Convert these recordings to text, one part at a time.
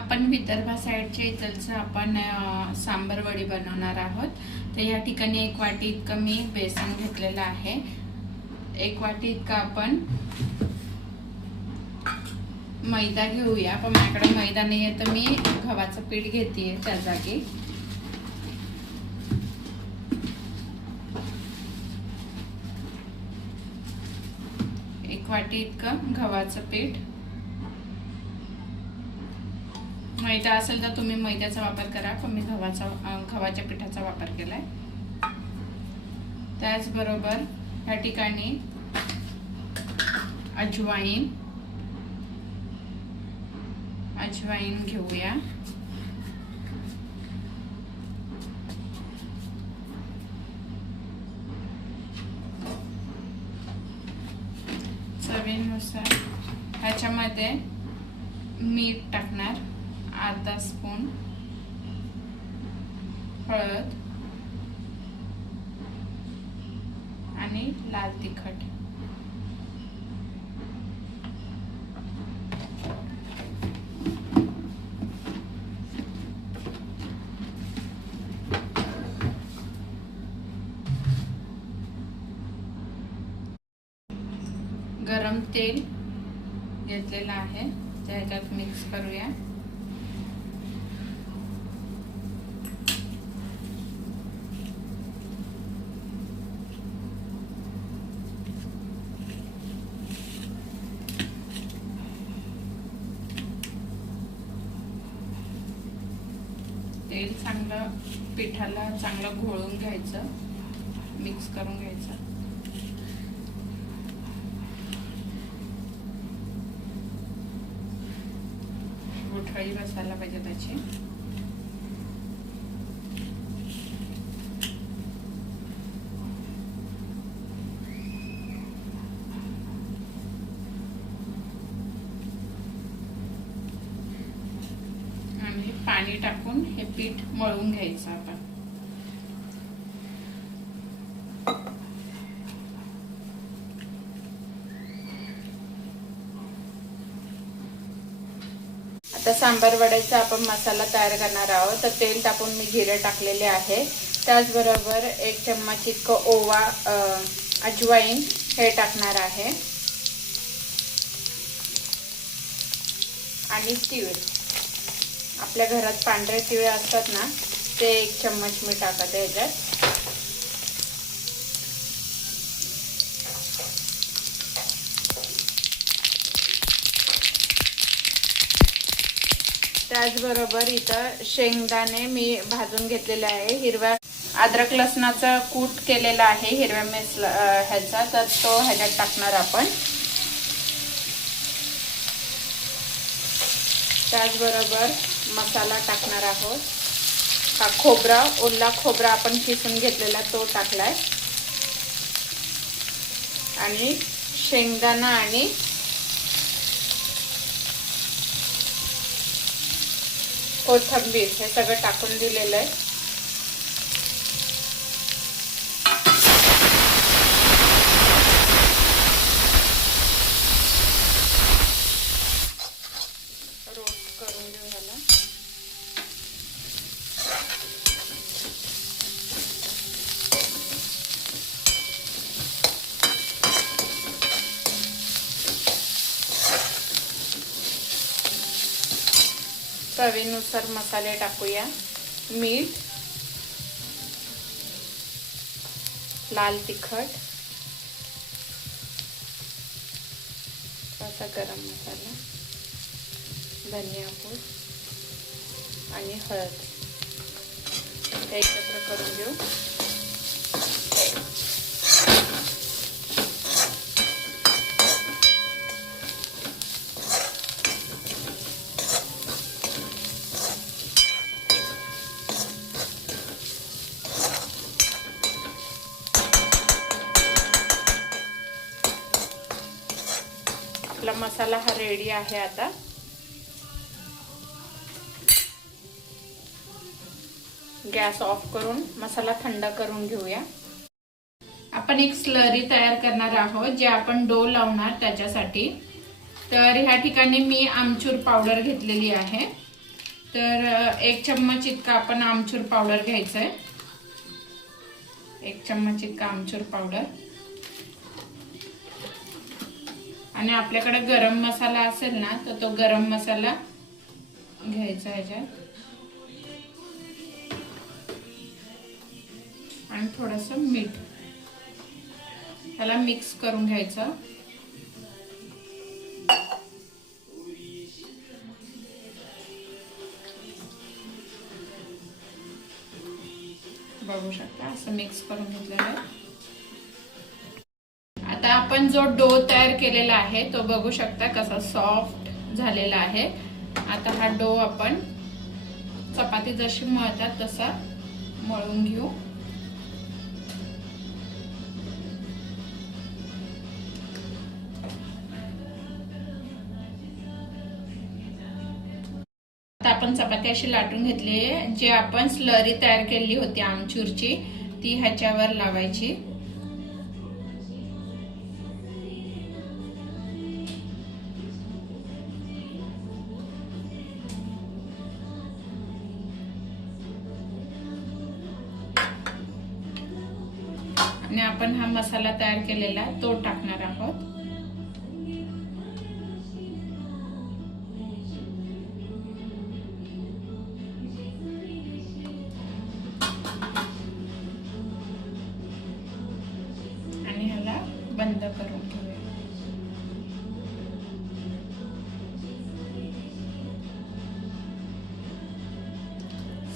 आपण विदर्भा साईडच्या इथलचं आपण सांबर वडी बनवणार आहोत। तर या ठिकाणी 1 वाटी इतकं मी बेसन घेतलेलं आहे। 1 वाटी इतका आपण मैदा घेऊया, पण माझ्याकडे मैदा नाही आहे तर मी गव्हाचं पीठ घेतेय त्या जागी। एक वाटी इतकं गव्हाचं पीठ। मैदा असेल तर तुम्ही मैद्याचा वापर करा, पण मी गव्हाच्या पिठाचा वापर केलाय। त्याचबरोबर या ठिकाणी अजवाईन घेऊया। चवीनुसार ह्याच्यामध्ये मीठ टाकणार, अर्धा स्पून हळद आणि लाल तिखट। गरम तेल घेतलेलं आहे, त्याच्यात मिक्स करूया। तेल चांगलं पिठाला चांगलं घोळून घ्यायचं, मिक्स करून घ्यायचं। गुठळी बसायला पाहिजे त्याची। आणि पाणी टाकून हे पीठ मळून घ्यायचं आपण। आता सांबार वड्याचा आपण मसाला तयार करणार आहोत। तर तेल टाकून मी जिरे टाकलेले आहे, त्याचबरोबर 1 चम्मच इतकं ओवा, अजवाईन हे टाकणार आहे आणि तीळ। आपल्या घरात पांढरे तीळ असतात ना, ते 1 चम्मच मी टाकते ह्याच्यात। त्याचबरोबर इथं शेंगदाणे मी भाजून घेतलेले आहे। हिरव्या अद्रक लसणाचा कूट केलेला आहे हिरव्या ह्याचा, तर तो ह्याच्यात टाकणार आपण। त्याचबरोबर मसाला टाकणार आहोत। हा खोबरा, ओला खोबरा आपण किसून घेतलेला तो टाकलाय आणि शेंगदाणा आणि कोथिंबीर हे सगळं टाकून दिलेलं आहे। रोस्ट करून घेऊ ह्याला। चवीनुसार मसाले टाकूया, मीठ, लाल तिखट, थोडासा गरम मसाला, धनिया पूड आणि हळद हे एकत्र करून घेऊ। आपला मसाला हा रेडी आहे। आता गॅस ऑफ करून मसाला थंड करून घेऊया। आपण एक स्लरी तयार करणार आहोत, जे आपण डो लावणार त्याच्यासाठी। तर ह्या ठिकाणी मी आमचूर पावडर घेतलेली आहे, तर 1 चम्मच इतका आपण आमचूर पावडर घ्यायचं आहे. 1 चम्मच इतका आमचूर पावडर. आणि आपल्याकडे गरम मसाला असेल ना तर तो गरम मसाला घ्यायचा ह्याच्यात. आणि थोडंसं मीठ. त्याला मिक्स करून घ्यायचं. बघू शकता असं मिक्स करून घेतलेलं आहे. आता आपण जो डो तयार केलेला आहे तो बघू शकता कसा सॉफ्ट झालेला आहे. आता हा डो आपण चपाती जशी मळतात तसा मळून घेऊ. आता आपण चपाती अशी लाटून घेतली आहे. जे आपण स्लरी तयार केली होती आमचूरची ती ह्याच्यावर लावायची. आणि आपण हा मसाला तयार केलेला तो टाकणार आहोत. आणि ह्याला बंद करून ठेवूया.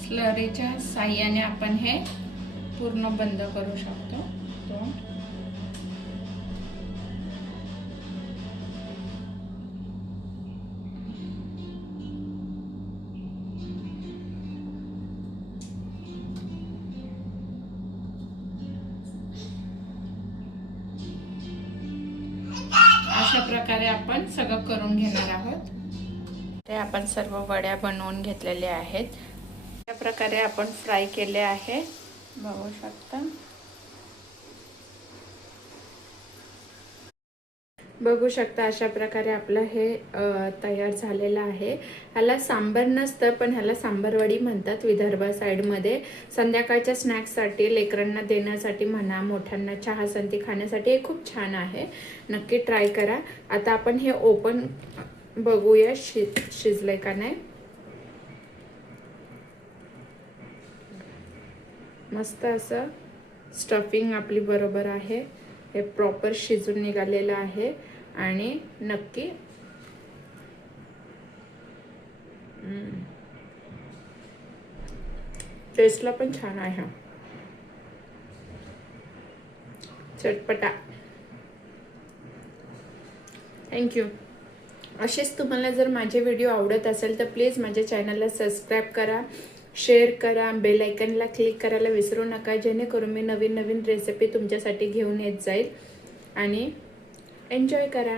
स्लरीच्या साह्याने आपण हे पूर्ण बंद करू शकतो. अशा प्रकारे आपण सगळं करून घेणार आहोत. ते आपण सर्व वड्या बनवून घेतलेल्या आहेत. अशा प्रकारे आपण फ्राय केले आहे. बघू शकता. बघू शकता अशा प्रकारे आपलं हे तयार झालेलं आहे. ह्याला सांबर नसतं पण ह्याला सांबरवडी म्हणतात विदर्भ साईडमध्ये. संध्याकाळच्या स्नॅक्ससाठी लेकरांना देण्यासाठी म्हणा, मोठ्यांना चहा संती खाण्यासाठी हे खूप छान आहे. नक्की ट्राय करा. आता आपण हे ओपन बघूया शिजलंय का नाही. मस्त असं स्टफिंग आपली बरोबर आहे. हे प्रॉपर शिजून निघालेलं आहे. आणि नक्की टेस्टला पण छान आहे. चटपटा. थँक्यू. असेच तुम्हाला जर माझे व्हिडिओ आवडत असेल तर प्लीज माझ्या चॅनलला सबस्क्राईब करा, शेअर करा, बेल आयकनला क्लिक करायला विसरू नका, जेणेकरून मी नवीन नवीन रेसिपी तुमच्यासाठी घेऊन येत जाईल. आणि एन्जॉय करा.